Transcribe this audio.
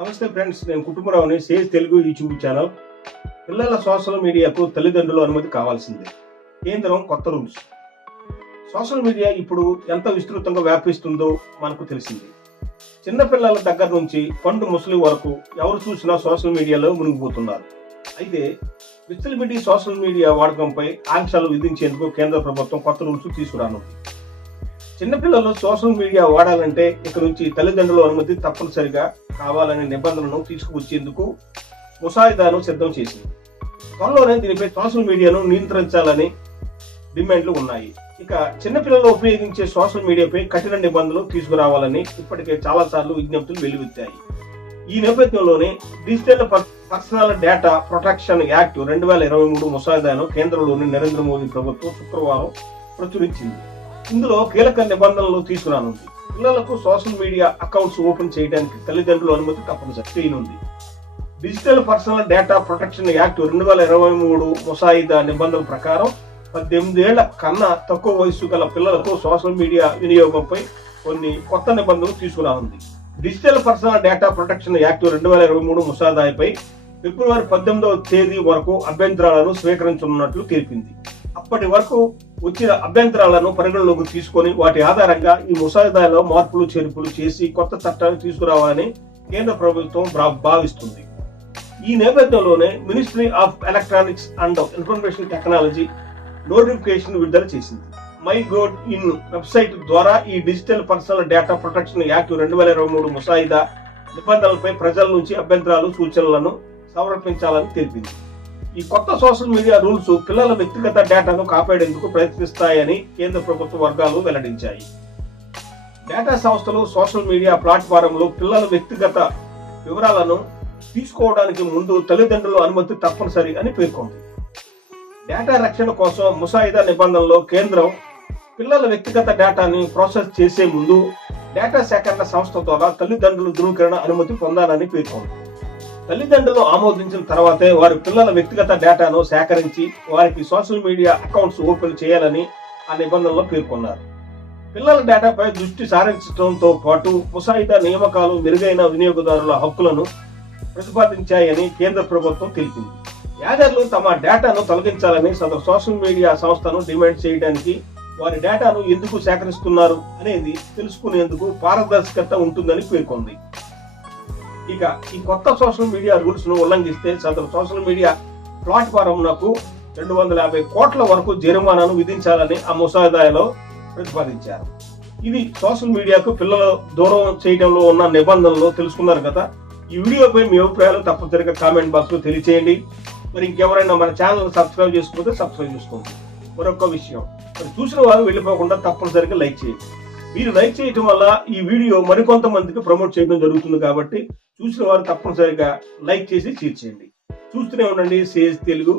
నమస్తే ఫ్రెండ్స్, నేను కుటుంబరావుని. Sage Telugu YouTube channel. పిల్లల సోషల్ మీడియాకు తల్లిదండ్రుల అనుమతి కావాల్సిందే. కేంద్రం కొత్త రూల్స్. సోషల్ మీడియా ఇప్పుడు ఎంత విస్తృతంగా వ్యాపిస్తుందో మనకు తెలిసింది. చిన్నపిల్లల దగ్గర నుంచి పండు ముసలి వరకు ఎవరు చూసినా సోషల్ మీడియాలో మునిగిపోతున్నారు. అయితే విచ్చలవిడి సోషల్ మీడియా వాడకంపై ఆంక్షలు విధించేందుకు కేంద్ర ప్రభుత్వం కొత్త రూల్స్ తీసుకురానుంది. చిన్నపిల్లలు సోషల్ మీడియా వాడాలంటే ఇక నుంచి తల్లిదండ్రుల అనుమతి తప్పనిసరిగా కావాలనే నిబంధనను తీసుకువచ్చేందుకు ముసాయిదాను సిద్ధం చేసింది. త్వరలోనే దీనిపై సోషల్ మీడియాను నియంత్రించాలని డిమాండ్లు ఉన్నాయి. ఇక చిన్నపిల్లలు ఉపయోగించే సోషల్ మీడియాపై కఠిన నిబంధనలు తీసుకురావాలని ఇప్పటికే చాలా సార్లు విజ్ఞప్తులు వెలువెత్తాయి. ఈ నేపథ్యంలోనే digital personal data protection act 2023 ముసాయిదాను కేంద్రంలోని నరేంద్ర మోదీ ప్రభుత్వం శుక్రవారం ప్రచురించింది. ఇందులో కీలక నిబంధనలు తీసుకురానుంది. పిల్లలకు సోషల్ మీడియా అకౌంట్స్ ఓపెన్ చేయడానికి తల్లిదండ్రుల అనుమతి తప్పనిసరి చేయనుంది. Digital personal data protection act 2023 ముసాయిదా నిబంధనల ప్రకారం 18 ఏళ్ల కన్నా తక్కువ వయసు గల పిల్లలకు సోషల్ మీడియా వినియోగంపై కొన్ని కొత్త నిబంధనలు తీసుకురానుంది. Digital personal data protection act 2023 ముసాయిదాపై ఫిబ్రవరి 18వ తేదీ వరకు అభ్యంతరాలను స్వీకరించనున్నట్లు తెలిపింది. అప్పటి వరకు వచ్చిన అభ్యంతరాలను పరిగణలోకి తీసుకొని వాటి ఆధారంగా ఈ ముసాయిదాలో మార్పులు చేర్పులు చేసి కొత్త చట్టాన్ని తీసుకురావాలని కేంద్ర ప్రభుత్వం భావిస్తుంది. ఈ నేపథ్యంలోనే ministry of electronics and information technology notification విడుదల చేసింది. మై గోడ్ ఇన్ వెబ్సైట్ ద్వారా ఈ digital personal data protection act 2023 ముసాయిదా నిబంధనలపై ప్రజల నుంచి అభ్యంతరాలు సూచనలను సమర్పించాలని తెలిపింది. ఈ కొత్త సోషల్ మీడియా రూల్స్ పిల్లల వ్యక్తిగత డేటాను కాపాడేందుకు ప్రయత్నిస్తాయని కేంద్ర ప్రభుత్వ వర్గాలు వెల్లడించాయి. డేటా సంస్థలు సోషల్ మీడియా ప్లాట్ఫారంలో పిల్లల వ్యక్తిగత వివరాలను తీసుకోవడానికి ముందు తల్లిదండ్రుల అనుమతి తప్పనిసరి అని పేర్కొంది. డేటా రక్షణ కోసం ముసాయిదా నిబంధనలో కేంద్రం పిల్లల వ్యక్తిగత డేటాని ప్రాసెస్ చేసే ముందు డేటా సేకరణ సంస్థ ద్వారా తల్లిదండ్రుల ధృవీకరణ అనుమతి పొందాలని పేర్కొంది. తల్లిదండ్రులు ఆమోదించిన తర్వాతే వారి పిల్లల వ్యక్తిగత డేటాను సేకరించి వారికి సోషల్ మీడియా అకౌంట్స్ ఓపెన్ చేయాలని ఆ నిబంధనలో పేర్కొన్నారు. పిల్లల డేటాపై దృష్టి సారించడంతో పాటు ముసాయిదా నియామకాలు మెరుగైన వినియోగదారుల హక్కులను ప్రతిపాదించాయని కేంద్ర ప్రభుత్వం తెలిపింది. యాజర్లు తమ డేటాను తొలగించాలని సదరు సోషల్ మీడియా సంస్థను డిమాండ్ చేయడానికి వారి డేటాను ఎందుకు సేకరిస్తున్నారు అనేది తెలుసుకునేందుకు పారదర్శకత ఉంటుందని పేర్కొంది. ఇక ఈ కొత్త సోషల్ మీడియా రూల్స్ ను ఉల్లంఘిస్తే సదరు సోషల్ మీడియా ప్లాట్ఫారంలకు 250 కోట్ల వరకు జరిమానాను విధించాలని ఆ ముసాయిదాలో ప్రతిపాదించారు. ఇది సోషల్ మీడియాకు పిల్లలు దూరం చేయడంలో ఉన్న నిబంధనలు తెలుసుకున్నారు కదా. ఈ వీడియోపై మీ అభిప్రాయాలు తప్పనిసరిగా కామెంట్ బాక్స్ లో తెలియచేయండి. మరి ఇంకెవరైనా మన ఛానల్ సబ్స్క్రైబ్ చేసుకోకపోతే సబ్స్క్రైబ్ చేసుకోండి. మరొక విషయం, మరి చూసిన వారు వెళ్ళిపోకుండా తప్పనిసరిగా లైక్ చేయండి. మీరు లైక్ చేయడం వల్ల ఈ వీడియో మరికొంతమందికి ప్రమోట్ చేయడం జరుగుతుంది కాబట్టి చూసిన వారు తప్పనిసరిగా లైక్ చేసి షేర్ చేయండి. చూస్తూనే ఉండండి సేజ్ తెలుగు.